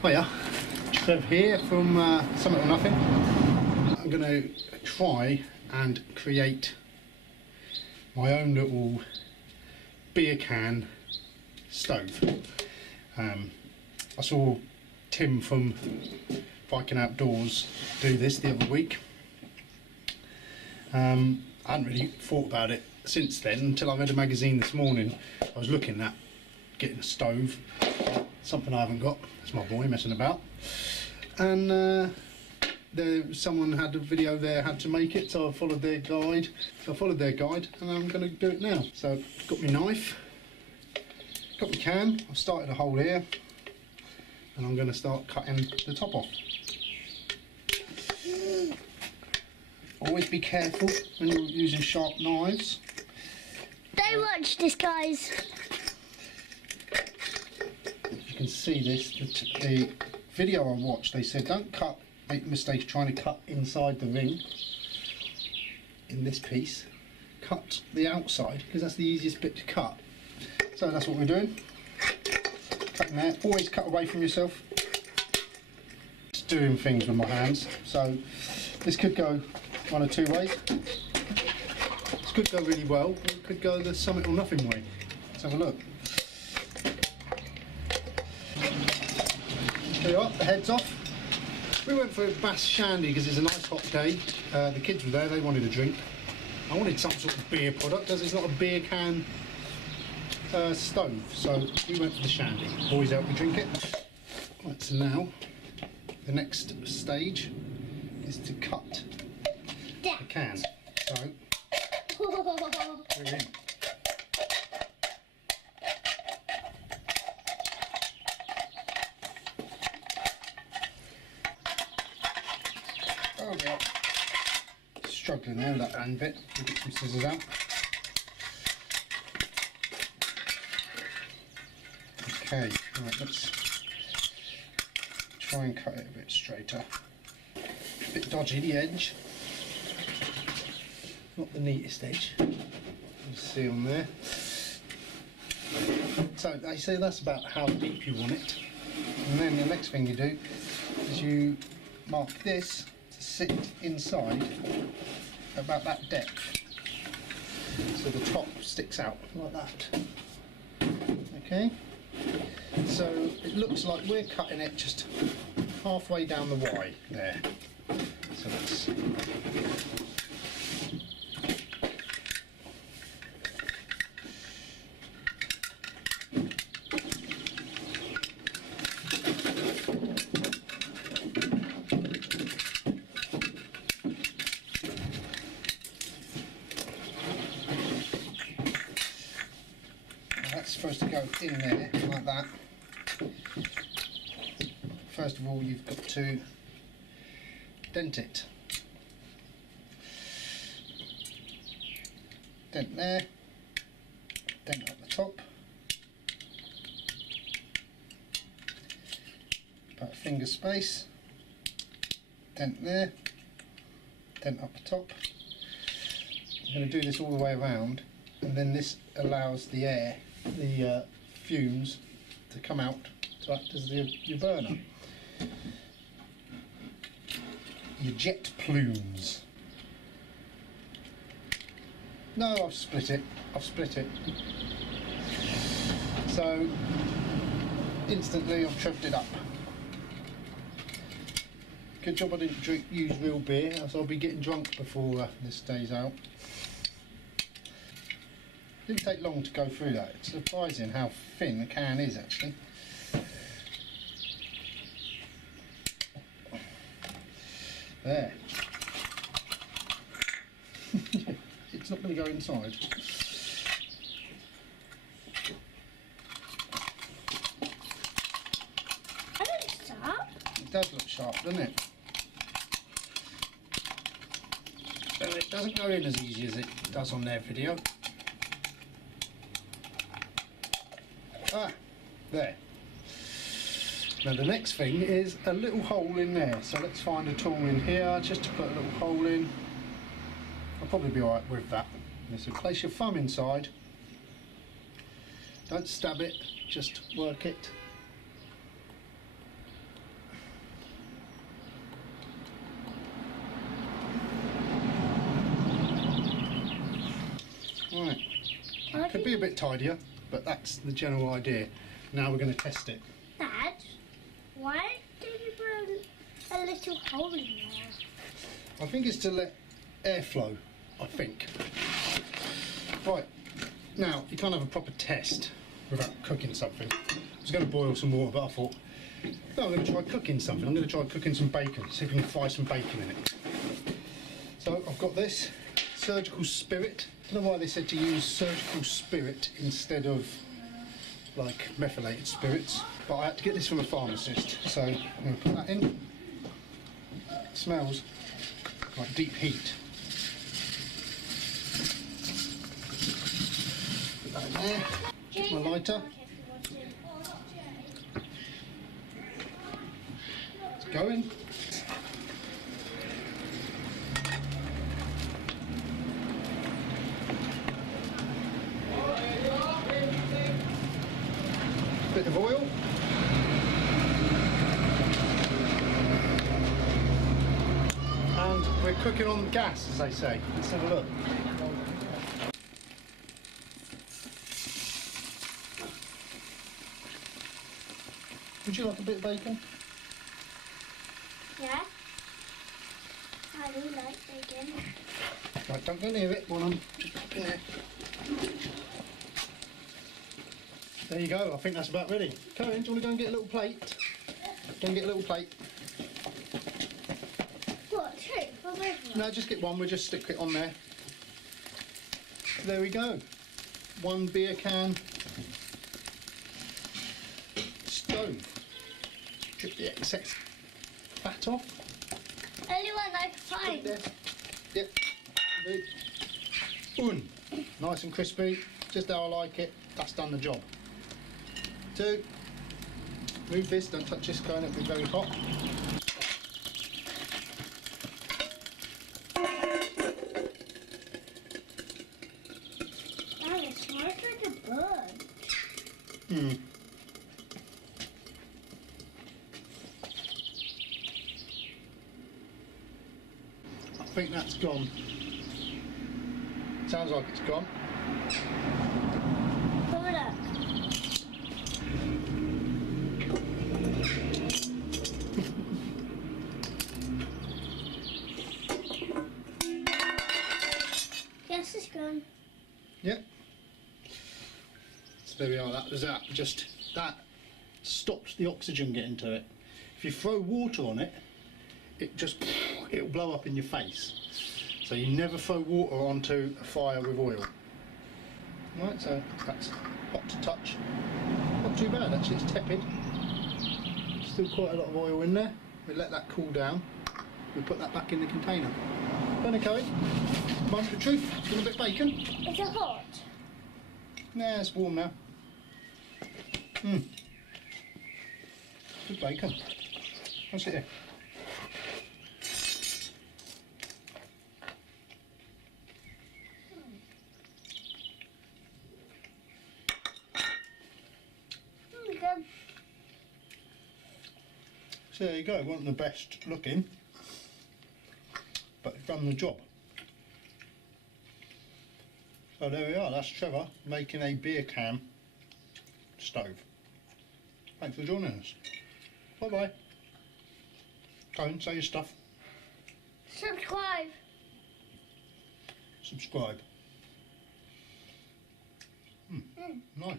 Hiya, Trev here from Something or Nothing. I'm going to try and create my own little beer can stove. I saw Tim from Viking Outdoors do this the other week. I hadn't really thought about it since then until I read a magazine this morning. I was looking at getting a stove, something I haven't got. That's my boy messing about. And someone had a video there how to make it, so I followed their guide. And I'm going to do it now. So I've got my knife, got my can, I've started a hole here, and I'm going to start cutting the top off. Always be careful when you're using sharp knives. Don't watch this, guys. You can see this, the video I watched, they said don't make mistakes trying to cut inside the ring in this piece. Cut the outside because that's the easiest bit to cut. So that's what we're doing. Cutting there. Always cut away from yourself. Just doing things with my hands. So this could go one of two ways. This could go really well, or it could go the Something or Nothing way. Let's have a look. There you are, the head's off. We went for a Bass Shandy because it's a nice hot day. The kids were there, they wanted a drink. I wanted some sort of beer product as it's not a beer can stove, so we went for the Shandy. Boys helped me drink it. Right, so now the next stage is to cut the can. So we're in. Oh yeah. Struggling there with that hand bit. We'll get some scissors out. Okay, right, let's try and cut it a bit straighter. A bit dodgy the edge. Not the neatest edge. You see on there. So they say that's about how deep you want it. And then the next thing you do is you mark this to sit inside about that depth. So the top sticks out like that. Okay? So it looks like we're cutting it just halfway down the Y there. So that's supposed to go in there like that. First of all, you've got to dent it. Dent there, dent up the top, about a finger space, dent there, dent up the top. I'm going to do this all the way around, and then this allows the air, the fumes, to come out to act as your burner. Your jet plumes. No, I've split it. So instantly I've treved it up. Good job I didn't use real beer, as I'll be getting drunk before this day's out. Didn't take long to go through that. It's surprising how thin the can is actually. There. It's not going to go inside. That looks sharp. It does look sharp, doesn't it? But it doesn't go in as easy as it does on their video. Ah, there. Now the next thing is a little hole in there. So let's find a tool in here just to put a little hole in. I'll probably be alright with that. So place your thumb inside. Don't stab it, just work it. Could be a bit tidier, but that's the general idea. Now we're going to test it. Dad, why did you put a little hole in there? I think it's to let air flow, I think. Right, now you can't have a proper test without cooking something. I was going to boil some water, but I thought, no, I'm going to try cooking something. I'm going to try cooking some bacon, see if we can fry some bacon in it. So I've got this surgical spirit. I don't know why they said to use surgical spirit instead of like methylated spirits, but I had to get this from a pharmacist, so I'm going to put that in. It smells like deep heat. Put that in there. Get my lighter. It's going. Bit of oil. And we're cooking on gas, as they say. Let's have a look. Would you like a bit of bacon? Yeah. I do like bacon. Right, don't go near it while I'm just popping there. There you go, I think that's about ready. Karen, do you want to go and get a little plate? Go and get a little plate. What, two? For both of them? No, just get one, we'll just stick it on there. There we go. One beer can stove. Strip the excess fat off. Only one I can Put it find. there. Yep. Un. Nice and crispy, just how I like it. That's done the job. Two. Move this, don't touch this going, it'll be very hot. That it smells like a bird. Hmm. I think that's gone. Sounds like it's gone. Come it up. Yes, it's gone. Yep. So there we are, that was that. Just that stops the oxygen getting to it. If you throw water on it, it'll blow up in your face. So you never throw water onto a fire with oil. Right, so that's hot to touch. Not too bad actually, it's tepid. Still quite a lot of oil in there. We let that cool down. We put that back in the container. Don't Chloe? Moment of truth. Do you want a bit of bacon? Is it hot? Nah, it's warm now. Good bacon. What's it here? Good. So there you go, it wasn't the best looking, but it's done the job. So there we are, that's Trevor making a beer can stove. Thanks for joining us. Bye bye. Go and say your stuff. Subscribe. Subscribe. Nice.